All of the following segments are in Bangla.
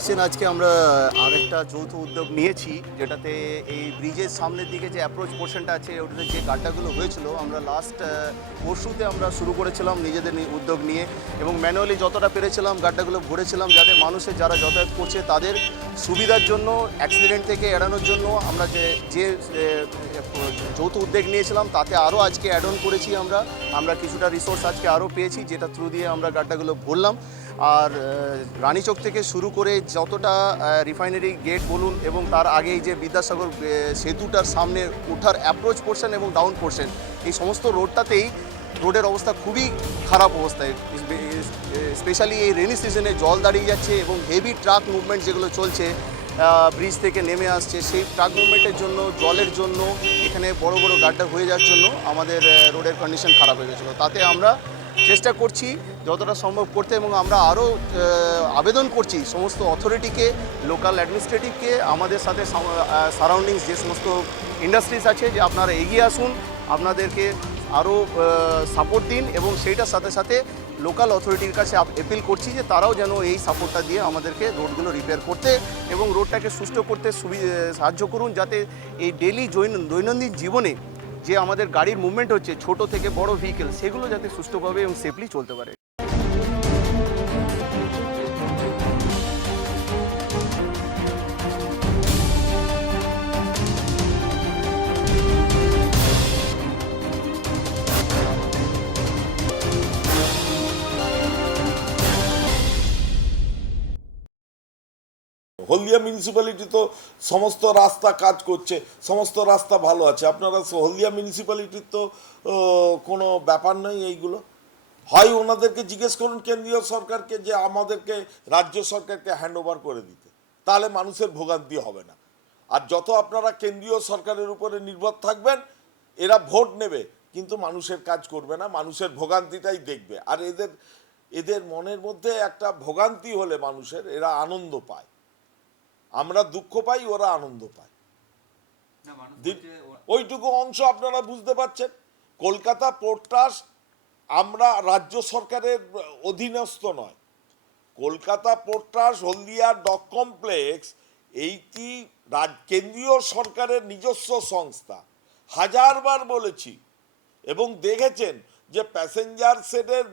দেখছেন, আজকে আমরা আরেকটা যৌথ উদ্যোগ নিয়েছি, যেটাতে এই ব্রিজের সামনের দিকে যে অ্যাপ্রোচ পোর্শনটা আছে, ওটাতে যে গাড্ডাগুলো হয়েছিল, আমরা লাস্ট পরশুতে আমরা শুরু করেছিলাম নিজেদের উদ্যোগ নিয়ে। এবং ম্যানুয়ালি যতটা পেরেছিলাম গাড্ডাগুলো ভরেছিলাম, যাতে মানুষের যারা যাতায়াত করছে, তাদের সুবিধার জন্য অ্যাক্সিডেন্ট থেকে এড়ানোর জন্য আমরা যে যে যৌথ উদ্যোগ নিয়েছিলাম, তাতে আরও আজকে অ্যাড অন করেছি আমরা। আমরা কিছুটা রিসোর্স আজকে আরও পেয়েছি, যেটা থ্রু দিয়ে আমরা গাড্ডাগুলো ভরলাম। আর রানীচক থেকে শুরু করে যতটা রিফাইনারি গেট বলুন এবং তার আগেই যে বিদ্যাসাগর সেতুটার সামনে ওঠার অ্যাপ্রোচ পোর্শন এবং ডাউন পোর্শন এই সমস্ত রোডটাতেই রোডের অবস্থা খুবই খারাপ অবস্থায় স্পেশালি এই রেনি সিজনে জল দাঁড়িয়ে যাচ্ছে এবং হেভি ট্রাক মুভমেন্ট যেগুলো চলছে ব্রিজ থেকে নেমে আসছে, সেই ট্রাক মুভমেন্টের জন্য, জলের জন্য, এখানে বড় বড় গাড্ডা হয়ে যাওয়ার জন্য আমাদের রোডের কন্ডিশন খারাপ হয়ে গেছিল। তাতে আমরা চেষ্টা করছি যতটা সম্ভব করতে এবং আমরা আরও আবেদন করছি সমস্ত অথরিটিকে লোকাল অ্যাডমিনিস্ট্রেটিভকে আমাদের সাথে সারাউন্ডিংস যে সমস্ত ইন্ডাস্ট্রিজ আছে, যে আপনারা এগিয়ে আসুন, আপনাদেরকে আরও সাপোর্ট দিন এবং সেইটার সাথে সাথে লোকাল অথরিটির কাছে অ্যাপিল করছি যে তারাও যেন এই সাপোর্টটা দিয়ে আমাদেরকে রোডগুলো রিপেয়ার করতে এবং রোডটাকে সুস্থ করতে সাহায্য করুন যাতে এই ডেলি দৈনন্দিন জীবনে যে আমাদের গাড়ির মুভমেন্ট হচ্ছে, ছোট থেকে বড় ভেহিকেল সেগুলো যাতে সুস্থভাবে এবং সেফলি চলতে পারে। হলদিয়া মিউনিসিপ্যালিটি তো সমস্ত রাস্তা কাজ করছে, সমস্ত রাস্তা ভালো আছে। আপনারা হলদিয়া মিউনিসিপ্যালিটির তো কোনো ব্যাপার নেই এইগুলো। হয় ওনাদেরকে জিজ্ঞেস করুন কেন্দ্রীয় সরকারকে যে আমাদেরকে, রাজ্য সরকারকে হ্যান্ড ওভার করে দিতে। তাহলে মানুষের ভোগান্তি হবে না। আর যত আপনারা কেন্দ্রীয় সরকারের উপরে নির্ভর থাকবেন, এরা ভোট নেবে, কিন্তু মানুষের কাজ করবে না, মানুষের ভোগান্তিটাই দেখবে। আর এদের এদের মনের মধ্যে একটা ভোগান্তি হলে মানুষের, এরা আনন্দ পায়। আমরা দুঃখ পাই ওরা আনন্দ পায়। ওইটুকু অংশ আপনারা বুঝতে পারছেন। কলকাতা পোর্ট ট্রাস্ট আমরা রাজ্য সরকারের অধীনস্থ নয়। Kolkata port trust Haldia dock complex এইটি কেন্দ্রীয় সরকারের নিজস্ব সংস্থা। হাজারবার বলেছি এবং দেখেছেন যে প্যাসেঞ্জার সেটের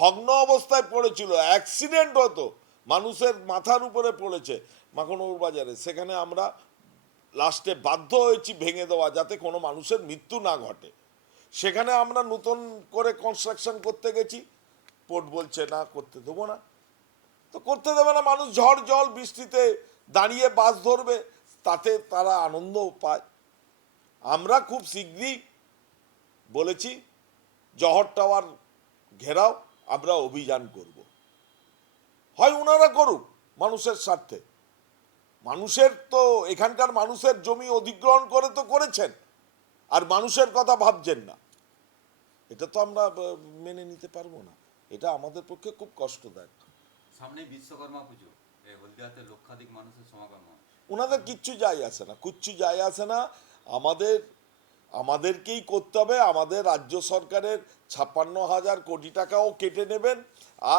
ভগ্ন অবস্থায় পড়েছিল। অ্যাক্সিডেন্ট হতো মানুষের মাথার উপরে পড়েছে। মাখনৌর বাজারে। সেখানে আমরা লাস্টে বাধ্য হয়েছি ভেঙে দেওয়া যাতে কোনো মানুষের মৃত্যু না ঘটে। সেখানে আমরা নতুন করে কনস্ট্রাকশন করতে গেছি। পোর্ট বলছে, না, করতে দেবো না। তো করতে দেবে না, মানুষ ঝড়, জল, বৃষ্টিতে দাঁড়িয়ে বাস ধরবে, তাতে তারা আনন্দও পায়। আমরা খুব শীঘ্রই বলেছি, জহর টাওয়ার ঘেরাও, আমরা অভিযান করব। হয় ওনারা করুক, মানুষের স্বার্থে। মানুষের তো এখানকার মানুষের জমি অধিগ্রহণ করে তো করেছেন। আর মানুষের কথা ভাবছেন না। এটা তো আমরা মেনে নিতে পারব না। এটা আমাদের পক্ষে খুব কষ্টদায়ক। সামনেই বিশ্বকর্মা পুজো। হলদিয়াতে লক্ষাধিক মানুষের সমাগম ওনাদের কিচ্ছু যায় আসে না কিচ্ছু যায় আসে না। আমাদের আমাদেরকেই করতে হবে। আমাদের রাজ্য সরকারের ছাপ্পান্ন হাজার কোটি টাকাও কেটে নেবেন।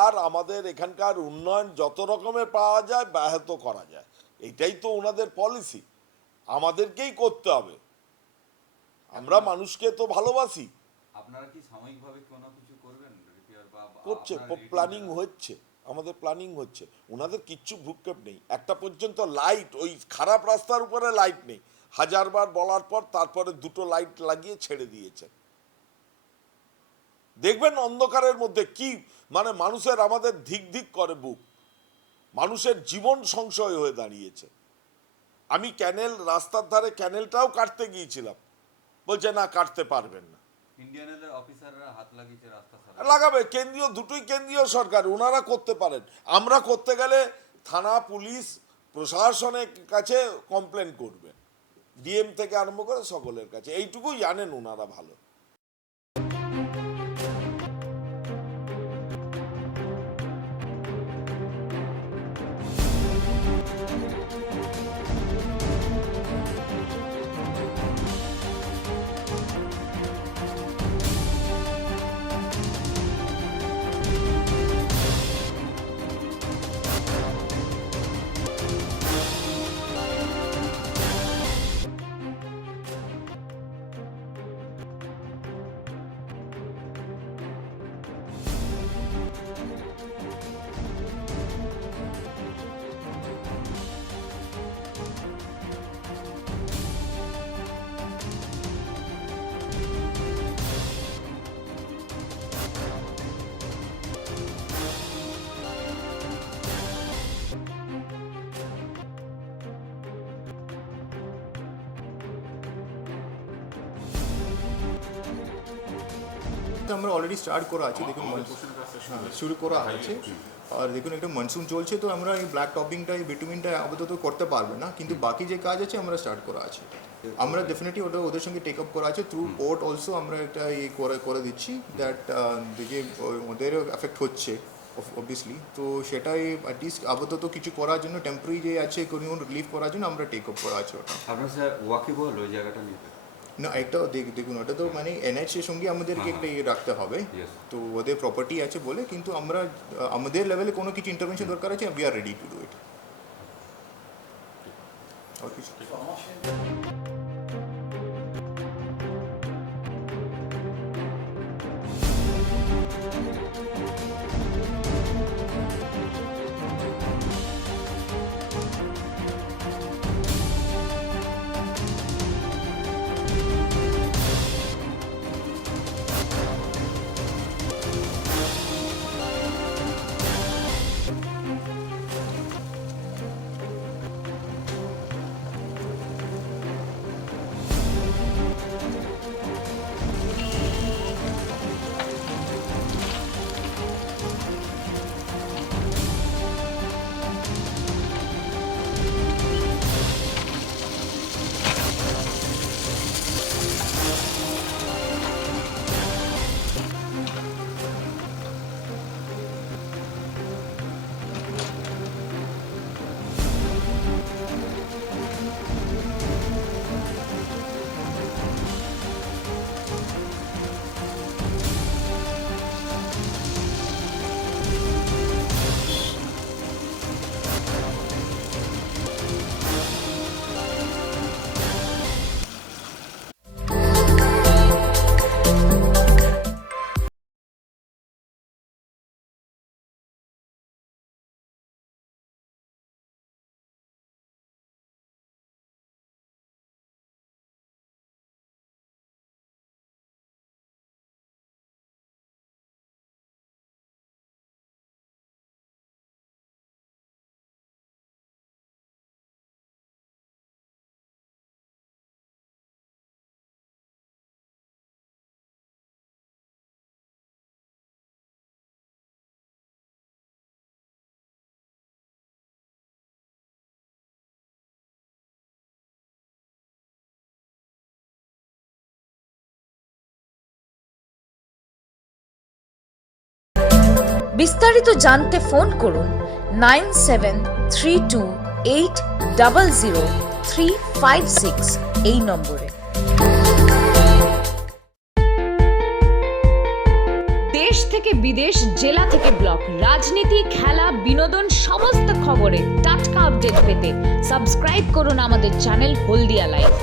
আর আমাদের এখানকার উন্নয়ন যত রকমের পাওয়া যায় ব্যাহত করা যায়। এটাই তো ওনাদের পলিসি আমাদেরকেই করতে হবে। আমরা মানুষকে তো ভালোবাসি। আপনারা কি সাময়িকভাবে কোনো কিছু করবেন রিপেয়ার বা বা করছে প্ল্যানিং হচ্ছে। আমাদের প্ল্যানিং হচ্ছে। ওনাদের কিচ্ছু ভূক্ষেপ নেই। একটা পর্যন্ত লাইট ওই খারাপ রাস্তার উপরে লাইট নেই। হাজারবার বলার পর তারপরে দুটো লাইট লাগিয়ে ছেড়ে দিয়েছে। দেখবেন অন্ধকারের মধ্যে কি মানে মানুষের আমাদের ধিক ধিক করে বুক। মানুষের জীবন সংশয় হয়ে দাঁড়িয়েছে। আমি ক্যানেল রাস্তার ধারে ক্যানেলটাও কাটতে গিয়েছিলাম। বলছে না কাটতে পারবেন না। লাগাবে কেন্দ্রীয় দুটোই কেন্দ্রীয় সরকার ওনারা করতে পারেন। আমরা করতে গেলে থানা পুলিশ প্রশাসনের কাছে কমপ্লেন করবেন ডিএম থেকে আরম্ভ করে সকলের কাছে। এইটুকুই জানেন ওনারা ভালো। আমরা অলরেডি স্টার্ট করা আছে দেখুন হ্যাঁ, শুরু করা আছে। আর দেখুন একটা মনসুন চলছে তো আমরা এই ব্ল্যাক টপিংটা এই বিটুমিনটা আপাতত করতে পারবে না কিন্তু বাকি যে কাজ আছে আমরা স্টার্ট করা আছে। আমরা ডেফিনেটলি ওটা ওদের সঙ্গে টেক আপ করা আছে থ্রু পোর্ট অলসো আমরা একটা ইয়ে করে করে দিচ্ছি দ্যাট যে ওদের এফেক্ট হচ্ছে অবভিয়াসলি তো সেটাই অ্যাটলিস্ট আপাতত কিছু করার জন্য টেম্পোরারি যে আছে কোনো রিলিফ করার জন্য আমরা টেক আপ করা আছে ওটা। আপনার স্যার ওয়াকিবল ওই জায়গাটা নিতে না এটাও দেখ- দেখুন ওটা তো মানে এনএইচ এর সঙ্গে আমাদেরকে একটা ইয়ে রাখতে হবে। তো ওদের প্রপার্টি আছে বলে কিন্তু আমরা আমাদের লেভেলে কোনো কিছু ইন্টারভেনশন দরকার আছে? We are ready to do it আর কিছু বিস্তারিত জানতে ফোন করুন nine seven three two eight double zero three five six এই নম্বরে। দেশ থেকে বিদেশ, জেলা থেকে ব্লক, রাজনীতি, খেলা, বিনোদন, সমস্ত খবরে টাটকা আপডেট পেতে সাবস্ক্রাইব করুন আমাদের চ্যানেল হলদিয়া লাইভ